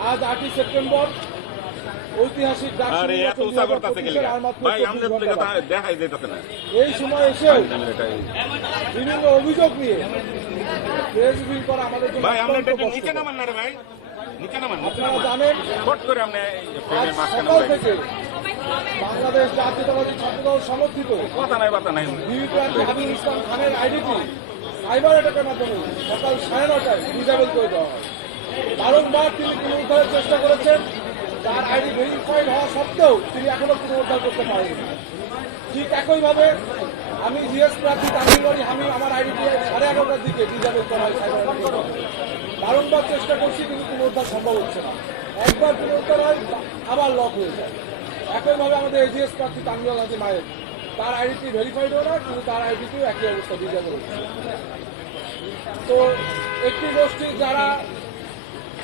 আজ আটই সেপ্টেম্বর ঐতিহাসিক ডাক আরে নির্বাচন এত উৎসাহ করতেছে 2025 গেলে এর আর ভাই 24 আমাদের ঘণ্টা দিকে তো বাকি। দেখাই যাইতেছে না। এই সময় এসেও বিভিন্ন অভিযোগ নিয়ে করা আমাদের আপনারা জানেন সকাল থেকে বাংলাদেশ জাতীয়তাবাদী ছাত্রদল সমর্থিত। ইসলাম খানের আইডিটি সাইবার অ্যাটাকের মাধ্যমে সকাল সাড়ে নটায় ডিজেবল করে দেওয়া হয়। বারংবার তিনি পুনরুদ্ধারের চেষ্টা করেছেন। তার আইডি ভেরিফাইড হওয়া সত্ত্বেও তিনি এখনও পুনরুদ্ধার করতে পারেননি। ঠিক একইভাবে আমি জিএস প্রার্থী তামিলবাড়ি আমি আমার আইডিটি সাড়ে এগারোটার দিকে ডিজেবল করা হয়। বারংবার চেষ্টা করছি, কিন্তু পুনরুদ্ধার সম্ভব হচ্ছে না। একবার পুনরুদ্ধার হয়, আবার লক হয়ে যায়। একইভাবে আমাদের এজিএস প্রার্থী তামিল গান্ধী মায়ের। তার আইডিটি ভেরিফাইড হয় না কিন্তু তার আইডিটিও একই অবস্থা ডিজেবল হচ্ছে। তো একটি গোষ্ঠী যারা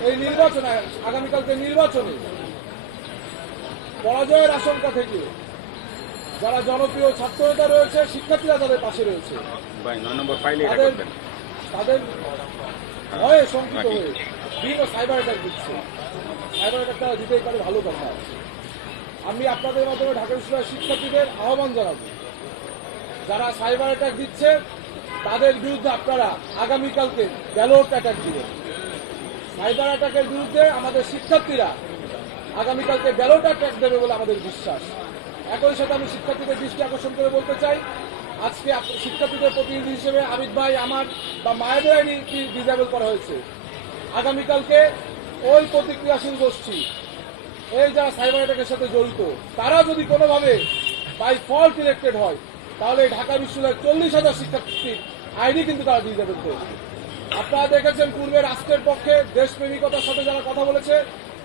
এই নির্বাচনে আগামীকালকে নির্বাচনে পরাজয়ের আশঙ্কা থেকে যারা জনপ্রিয় ছাত্রনেতা রয়েছে শিক্ষার্থীরা তাদের পাশে রয়েছে। তাদের ভয়ে শঙ্কিত হয়ে বিভিন্ন সাইবার অ্যাটাক দিচ্ছে। সাইবার অ্যাটাক তারা দিতেই পারে ভালো কথা। আমি আপনাদের মাধ্যমে ঢাকা বিশ্ববিদ্যালয়ের শিক্ষার্থীদের আহ্বান জানাব যারা সাইবার অ্যাটাক দিচ্ছে তাদের বিরুদ্ধে আপনারা আগামীকালকে ব্যালট অ্যাটাক দিবেন। সাইবার অ্যাটাকের বিরুদ্ধে আমাদের শিক্ষার্থীরা আগামীকালকে ব্যালট অ্যাটাক দেবে বলে আমাদের বিশ্বাস। একই সাথে আমি শিক্ষার্থীদের দৃষ্টি আকর্ষণ করে বলতে চাই, আজকে শিক্ষার্থীদের প্রতিনিধি হিসেবে আমিত ভাই, আমার বা মায়েদের আইডি ডিজেবল করা হয়েছে? আগামীকালকে ওই প্রতিক্রিয়াশীল গোষ্ঠী, এই যারা সাইবার অ্যাটাকের সাথে জড়িত, তারা যদি কোনোভাবে বাই ফল্ট ইলেক্টেড হয়, তাহলে ঢাকা বিশ্ববিদ্যালয়ের চল্লিশ হাজার শিক্ষার্থীর আইডি কিন্তু তারা দিয়ে যাবেন আপনারা দেখেছেন পূর্বে রাষ্ট্রের পক্ষে দেশপ্রেমিকতার সাথে যারা কথা বলেছে,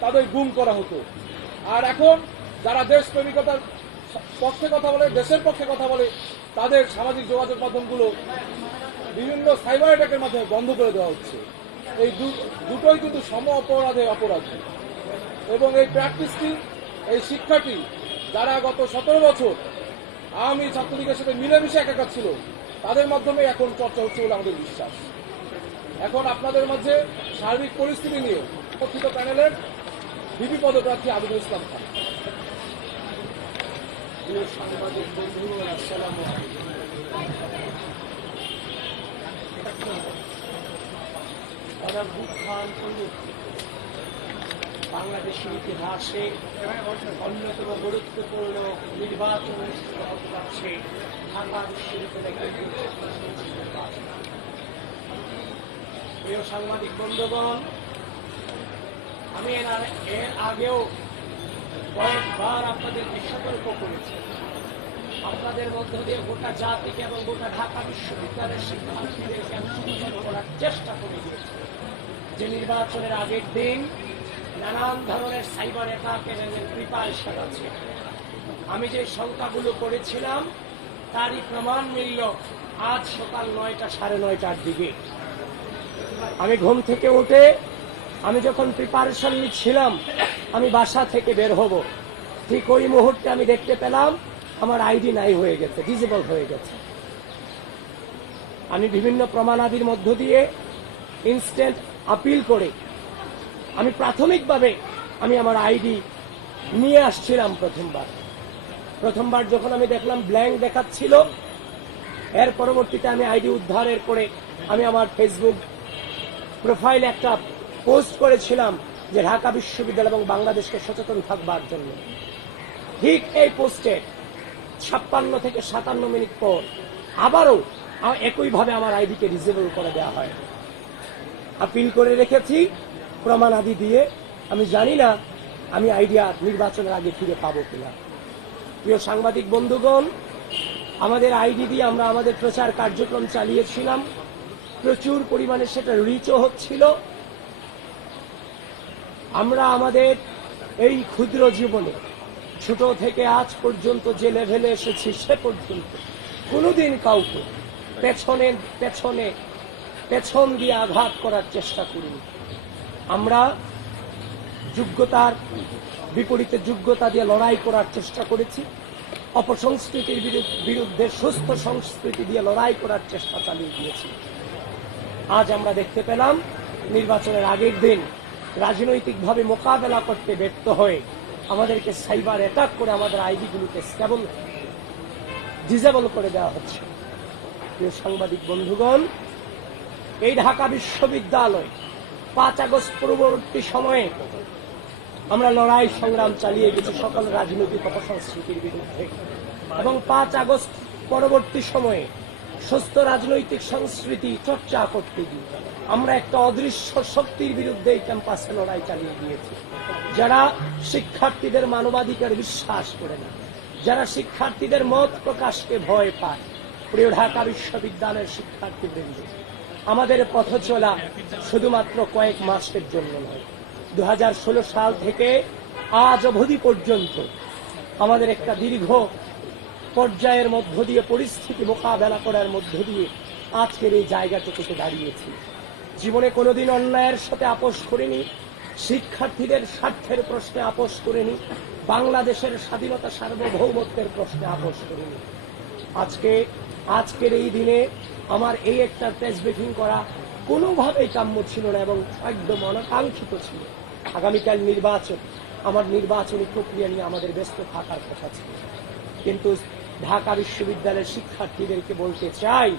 তাদের গুম করা হতো। আর এখন যারা দেশপ্রেমিকতার পক্ষে কথা বলে, দেশের পক্ষে কথা বলে, তাদের সামাজিক যোগাযোগ মাধ্যমগুলো বিভিন্ন সাইবার অ্যাটাকের মাধ্যমে বন্ধ করে দেওয়া হচ্ছে। এই দুটোই কিন্তু সম অপরাধে অপরাধ। এবং এই প্র্যাকটিসটি এই শিক্ষাটি, যারা গত সতেরো বছর আওয়ামী ছাত্রলীগের সাথে মিলেমিশে একাকার ছিল, তাদের মাধ্যমে এখন চর্চা হচ্ছে বলে আমাদের বিশ্বাস। এখন আপনাদের মাঝে সার্বিক পরিস্থিতি নিয়ে উপস্থিত প্যানেলের বিপি পদপ্রার্থী আবিদুল ইসলাম খান বাংলাদেশের ইতিহাসে অন্যতম গুরুত্বপূর্ণ নির্বাচন অনুষ্ঠিত হতে যাচ্ছে ঢাকা বিশ্ববিদ্যালয়ের নির্বাচন। প্রিয় সাংবাদিক বন্ধুগণ, আমি এর আগেও কয়েকবার আপনাদেরকে সতর্ক করেছি। আপনাদের মধ্য দিয়ে গোটা জাতিকে এবং গোটা ঢাকা বিশ্ববিদ্যালয়ের শিক্ষার্থীদেরকে আমি সচেতন করার চেষ্টা করে দিয়েছি যে নির্বাচনের আগের দিন নানান ধরনের সাইবার অ্যাটাকের প্রিপারেশন আছে আমি যে সংখ্যাগুলো করেছিলাম, তারই প্রমাণ মিলল আজ সকাল নয়টা সাড়ে নয়টার দিকে। আমি ঘুম থেকে উঠে, আমি যখন প্রিপারেশন নিচ্ছিলাম, আমি বাসা থেকে বের হব। ঠিক ওই মুহূর্তে আমি দেখতে পেলাম, আমার আইডি নাই হয়ে গেছে ডিজেবল হয়ে গেছে। আমি বিভিন্ন প্রমাণাদির মধ্য দিয়ে ইনস্ট্যান্ট আপিল করে, আমি প্রাথমিকভাবে আমি আমার আইডি নিয়ে আসছিলাম প্রথমবার। প্রথমবার যখন আমি দেখলাম ব্ল্যাঙ্ক দেখাচ্ছিল, এর পরবর্তীতে আমি আইডি উদ্ধারের পরে আমি আমার ফেসবুক প্রোফাইলে একটা পোস্ট করেছিলাম যে ঢাকা বিশ্ববিদ্যালয় এবং বাংলাদেশকে সচেতন থাকবার জন্য। ঠিক এই পোস্টে ছাপ্পান্ন থেকে সাতান্ন মিনিট পর আবারও একইভাবে আমার আইডিকে রিজেবল করে দেওয়া হয়। আপিল করে রেখেছি প্রমাণ আদি দিয়ে। আমি জানি না আমি আইডিয়া নির্বাচনের আগে ফিরে পাবো কিনা। প্রিয় সাংবাদিক বন্ধুগণ, আমাদের আইডি দিয়ে আমরা আমাদের প্রচার কার্যক্রম চালিয়েছিলাম। প্রচুর পরিমাণে সেটা রিচও হচ্ছিল। আমরা আমাদের এই ক্ষুদ্র জীবনে, ছোট থেকে আজ পর্যন্ত যে লেভেলে এসেছি সে পর্যন্ত, কোনোদিন কাউকে পেছনে পেছনে, পেছন দিয়ে আঘাত করার চেষ্টা করিনি। আমরা যোগ্যতার বিপরীতে যোগ্যতা দিয়ে লড়াই করার চেষ্টা করেছি, অপসংস্কৃতির বিরু- বিরুদ্ধে সুস্থ সংস্কৃতি দিয়ে লড়াই করার চেষ্টা চালিয়ে গিয়েছি। আজ আমরা দেখতে পেলাম নির্বাচনের আগের দিন রাজনৈতিকভাবে মোকাবেলা করতে ব্যর্থ হয়ে আমাদেরকে সাইবার অ্যাটাক করে আমাদের আইডিগুলোকে স্টেবল ডিজেবল করে দেওয়া হচ্ছে। সাংবাদিক বন্ধুগণ, এই ঢাকা বিশ্ববিদ্যালয় পাঁচ আগস্ট পূর্ববর্তী সময়ে আমরা লড়াই সংগ্রাম চালিয়ে গেছি সকল রাজনৈতিক অপসংস্কৃতির বিরুদ্ধে এবং পাঁচ আগস্ট পরবর্তী সময়ে সুস্থ রাজনৈতিক সংস্কৃতি চর্চা করতে গিয়ে আমরা একটা অদৃশ্য শক্তির বিরুদ্ধে এই ক্যাম্পাসে লড়াই চালিয়ে গিয়েছি। যারা শিক্ষার্থীদের মানবাধিকার বিশ্বাস করে না, যারা শিক্ষার্থীদের মত প্রকাশকে ভয় পায়, প্রিয় ঢাকা বিশ্ববিদ্যালয়ের শিক্ষার্থীবৃন্দ, আমাদের পথ চলা শুধুমাত্র কয়েক মাসের জন্য নয়। দু সাল থেকে আজ অবধি পর্যন্ত আমাদের একটা দীর্ঘ পর্যায়ের মধ্য দিয়ে, পরিস্থিতি মোকাবেলা করার মধ্য দিয়ে আজকের এই জায়গাটুকুতে দাঁড়িয়েছি। জীবনে কোনোদিন অন্যায়ের সাথে আপোষ করিনি, শিক্ষার্থীদের স্বার্থের প্রশ্নে আপোষ করিনি, বাংলাদেশের স্বাধীনতা সার্বভৌমত্বের প্রশ্নে আপোষ করিনি। আজকে, আজকের এই দিনে আমার এই একটা প্রেস ব্রিফিং করা কোনোভাবেই কাম্য ছিল না এবং একদম অনাকাঙ্ক্ষিত ছিল। আগামীকাল নির্বাচন, আমার নির্বাচনী প্রক্রিয়া নিয়ে আমাদের ব্যস্ত থাকার কথা ছিল। কিন্তু ঢাকা বিশ্ববিদ্যালয়ের শিক্ষার্থীদেরকে বলতে চাই,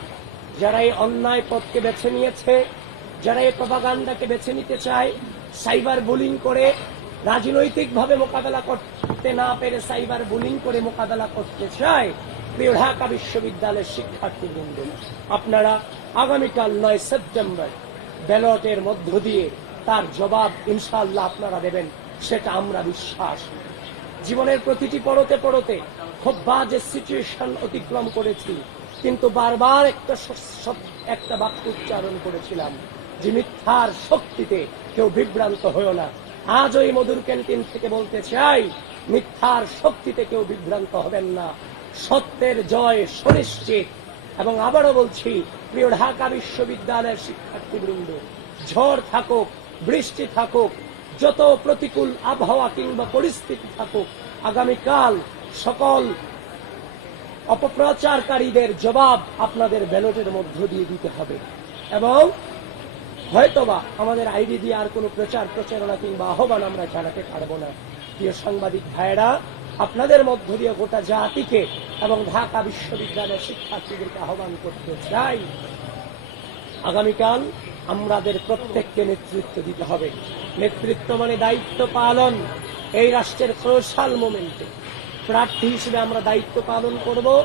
যারা এই অন্যায় পথকে বেছে নিয়েছে, যারা এই প্রপাগান্ডাকে বেছে নিতে চায়, সাইবার বুলিং করে রাজনৈতিকভাবে মোকাবেলা করতে না পেরে সাইবার বুলিং করে মোকাবেলা করতে চায়, প্রিয় ঢাকা বিশ্ববিদ্যালয়ের শিক্ষার্থীবৃন্দ, আপনারা আগামীকাল নয় সেপ্টেম্বর ব্যালটের মধ্য দিয়ে তার জবাব ইনশাল্লাহ আপনারা দেবেন, সেটা আমরা বিশ্বাস। জীবনের প্রতিটি পড়তে পড়তে খুব বাজে সিচুয়েশন অতিক্রম করেছি। কিন্তু বারবার একটা একটা বাক্য উচ্চারণ করেছিলাম যে মিথ্যার শক্তিতে কেউ বিভ্রান্ত হয়েও না। আজ ওই মধুর ক্যান্টিন থেকে বলতে চাই, মিথ্যার শক্তিতে কেউ বিভ্রান্ত হবেন না। সত্যের জয় সুনিশ্চিত। এবং আবারও বলছি, প্রিয় ঢাকা বিশ্ববিদ্যালয়ের শিক্ষার্থীবৃন্দ, ঝড় থাকুক, বৃষ্টি থাকুক যত প্রতিকূল আবহাওয়া কিংবা পরিস্থিতি থাকুক, আগামীকাল সকল অপপ্রচারকারীদের জবাব আপনাদের ব্যালটের মধ্য দিয়ে দিতে হবে। এবং হয়তোবা আমাদের আইডি দিয়ে আর কোনো প্রচার, প্রচারণা কিংবা আহ্বান আমরা জানাতে পারব না। প্রিয় সাংবাদিক ভাইয়েরা, আপনাদের মধ্য দিয়ে গোটা জাতিকে এবং ঢাকা বিশ্ববিদ্যালয়ের শিক্ষার্থীদেরকে আহ্বান করতে চাই। আগামীকাল আমাদের প্রত্যেককে নেতৃত্ব দিতে হবে। নেতৃত্ব মানে দায়িত্ব পালন। এই রাষ্ট্রের ক্রোশাল মোমেন্টে প্রার্থী হিসেবে আমরা দায়িত্ব পালন করব,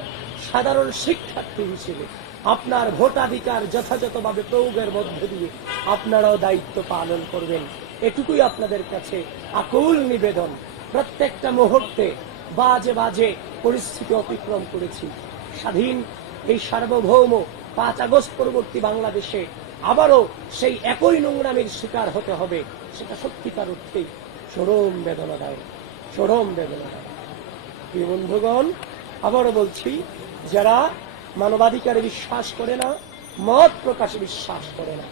সাধারণ শিক্ষার্থী হিসেবে। আপনার ভোটাধিকার যথাযথভাবে প্রয়োগের মধ্য দিয়ে আপনারাও দায়িত্ব পালন করবেন। এটুকুই আপনাদের কাছে আকুল নিবেদন। প্রত্যেকটা মুহূর্তে বাজে বাজে পরিস্থিতি অতিক্রম করেছি। স্বাধীন এই সার্বভৌম পাঁচ আগস্ট পরবর্তী বাংলাদেশে আবারও সেই একই নোংরামির শিকার হতে হবে, সেটা সত্যিকার অর্থেই চরম বেদনাদায়ক চরম বেদনাদায়ক। প্রিয় বন্ধুগণ, আবারও বলছি, যারা মানবাধিকারে বিশ্বাস করে না, মত প্রকাশে বিশ্বাস করে না,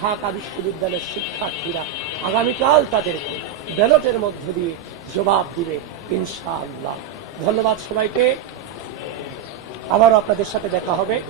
ঢাকা বিশ্ববিদ্যালয়ের শিক্ষার্থীরা আগামীকাল তাদেরকে ব্যালটের মধ্য দিয়ে জবাব দিবে ইনশাআল্লাহ। ধন্যবাদ সবাইকে। আবারও আপনাদের সাথে দেখা হবে।